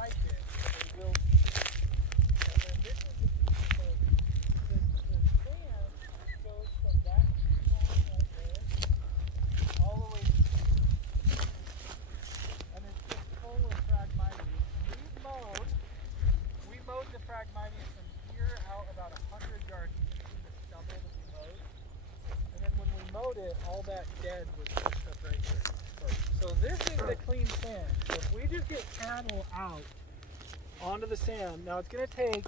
like it, they will. And then this is the beach, so the sand goes from that line right there all the way to here. And it's just full of Phragmites. We mowed the Phragmites from here out about 100 yards. You can see the stubble that we mowed. And then when we mowed it, all that dead was pushed up right here. So this is the clean sand. So if we just get cattle out onto the sand, now it's going to take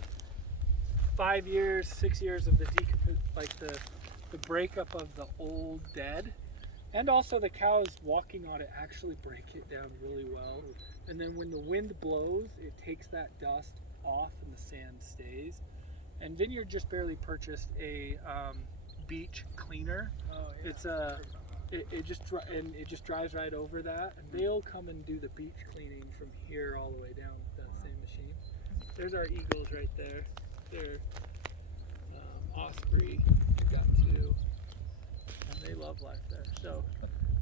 5 years, 6 years of the breakup of the old dead, and also the cows walking on it actually break it down really well. And then when the wind blows, it takes that dust off and the sand stays. And Vineyard just barely purchased a beach cleaner. Oh, yeah. It's a it just drives right over that, and they'll come and do the beach cleaning from here all the way down with that same machine. There's our eagles right there. They're osprey. We've got 2, and they love life there. So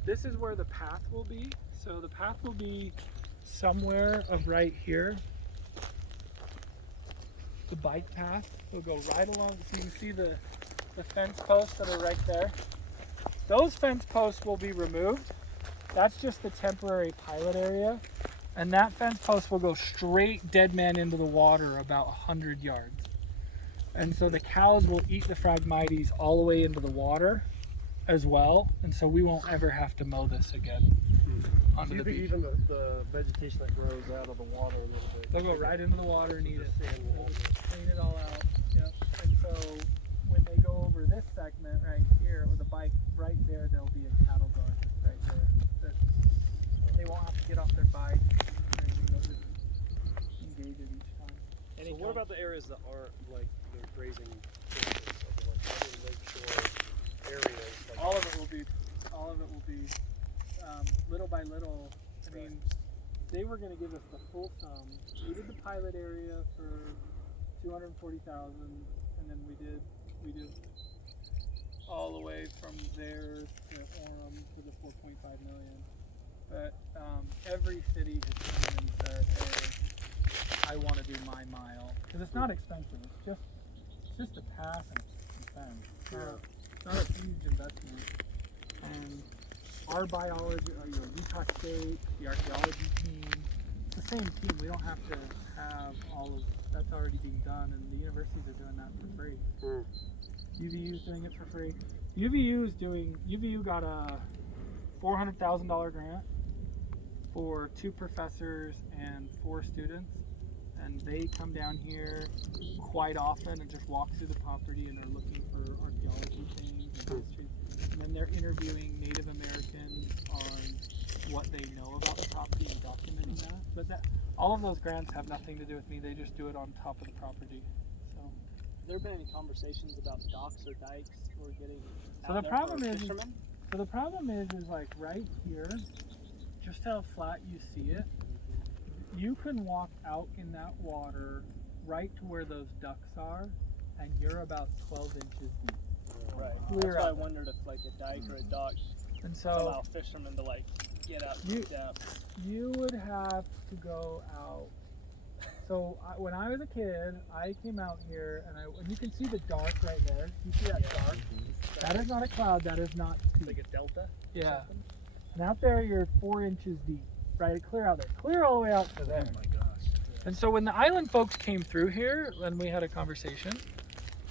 this is where the path will be. So the path will be somewhere of right here. The bike path will go right along. So you can see the fence posts that are right there. Those fence posts will be removed. That's just the temporary pilot area. And that fence post will go straight dead man into the water about 100 yards. And so the cows will eat the Phragmites all the way into the water as well. And so we won't ever have to mow this again. Onto the beach. Even the vegetation that grows out of the water a little bit. They'll go right into the water and eat it. They'll just clean it all out. Yep. And so when they go over this segment right here with the bike right there, there'll be a cattle guard right there. They won't have to get off their bike or anything. They'll just engage it each time. So what about the areas that aren't like the grazing portions of the other lakeshore areas? Like all of it will be little by little. I mean, they were going to give us the full sum. We did the pilot area for $240,000, and then we did all the way from there to Orem for the $4.5 million. But every city has come in and said, "Hey, I want to do my mile," because it's not expensive. It's just a path and a fence. It's not a huge investment. And our biology, Utah State, the archaeology team, it's the same team. We don't have to have all of that's already being done, and the universities are doing that for free. UVU is doing it for free. UVU got a $400,000 grant for 2 professors and 4 students, and they come down here quite often and just walk through the property, and they're looking for archaeology things and history. And then they're interviewing Native Americans on what they know about the property and documenting that. But all of those grants have nothing to do with me. They just do it on top of the property. So, have there been any conversations about docks or dikes or getting so the problem is like right here, just how flat you see it, you can walk out in that water right to where those ducks are, and you're about 12 inches deep. Right. That's why I wondered if like a dike or a dock and so allow fishermen to like get out to depth. You would have to go out. So when I was a kid, I came out here, and you can see the dark right there. You see that dark? That is not a cloud. That is not deep. like a delta? Yeah. And out there, you're 4 inches deep. Right? Clear out there. Clear all the way out to there. Oh my gosh. And so when the island folks came through here, and we had a conversation,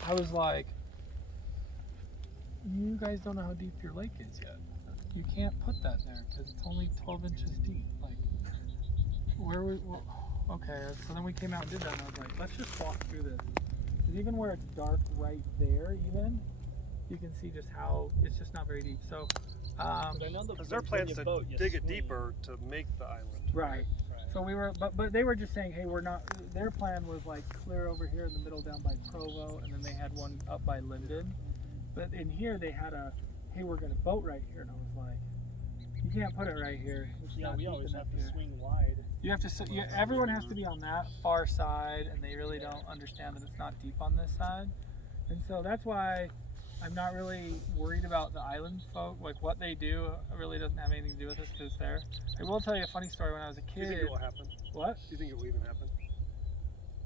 I was like, you guys don't know how deep your lake is yet. You can't put that there because it's only 12 inches deep. Like, okay. So then we came out and did that, and I was like, let's just walk through this. Because even where it's dark right there, you can see just how it's just not very deep. So, because their plans to dig it deeper to make the island. Right. So we were, but they were just saying, hey, we're not. Their plan was like clear over here in the middle, down by Provo, and then they had one up by Linden. But in here they had hey, we're gonna boat right here, and I was like, you can't put it right here. It's Yeah, not we deep always enough have to here. swing wide. You have to. Everyone has to be on that far side, and they really don't understand that it's not deep on this side. And so that's why I'm not really worried about the island folk. Like what they do really doesn't have anything to do with us because it's there. I will tell you a funny story. When I was a Do you think kid, it will happen? what? Do you think it will even happen?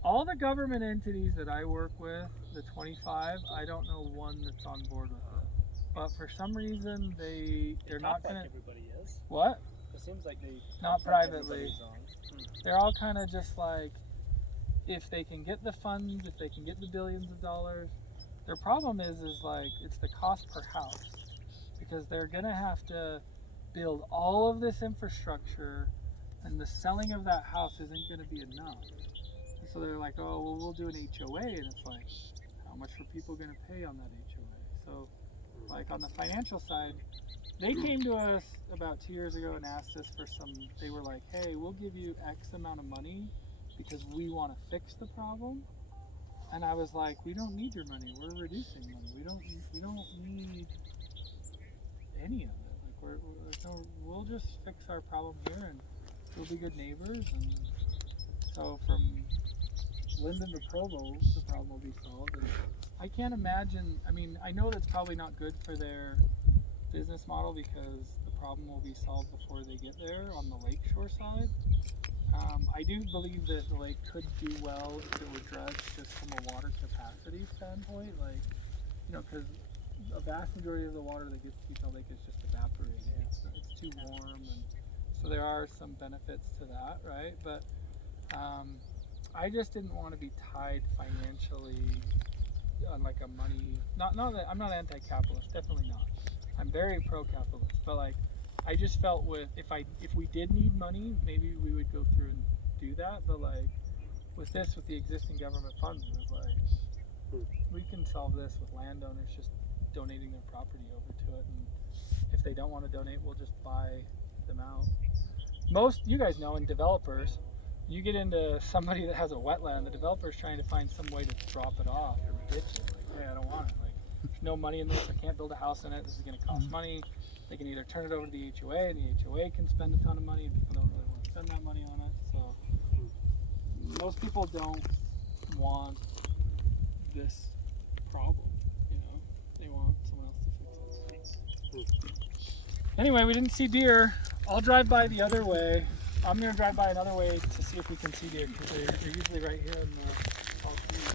All the government entities that I work with, the 25, I don't know one that's on board with it. But for some reason, they're not talk gonna. like everybody is. What? It seems like they Not talk like privately. everybody's on. They're all kind of just like, if they can get the funds, if they can get the billions of dollars. Their problem is like it's the cost per house, because they're gonna have to build all of this infrastructure, and the selling of that house isn't gonna be enough. And so they're like, oh well, we'll do an HOA, and it's like, how much are people gonna pay on that HOA? So, like on the financial side, they came to us about 2 years ago and asked us for some. They were like, hey, we'll give you X amount of money because we want to fix the problem. And I was like, we don't need your money. We're reducing money. We don't need any of it. Like we'll just fix our problem here, and we'll be good neighbors. And so from Linden to Provo, the problem will be solved. And I can't imagine. I mean, I know that's probably not good for their business model because the problem will be solved before they get there on the lakeshore side. I do believe that the lake could do well if it were dredged just from a water capacity standpoint, like, you know, because a vast majority of the water that gets to Utah Lake is just evaporating. It's too warm, and so there are some benefits to that, right? But I just didn't want to be tied financially on like a money. Not that I'm not anti-capitalist, definitely not. I'm very pro-capitalist, but like I just felt if we did need money, maybe we would go through and do that. But like with the existing government funds, it was like we can solve this with landowners just donating their property over to it, and if they don't want to donate, we'll just buy them out. Most, you guys know, in developers, you get into somebody that has a wetland, the developer's trying to find some way to drop it off or ditch it. Like, hey, I don't want it. Like, there's no money in this. I can't build a house in it. This is going to cost money. They can either turn it over to the HOA, and the HOA can spend a ton of money, and people don't really want to spend that money on it. So most people don't want this problem. You know, they want someone else to fix it. Anyway, we didn't see deer. I'll drive by the other way. I'm going to drive by another way to see if we can see deer, because they're usually right here in the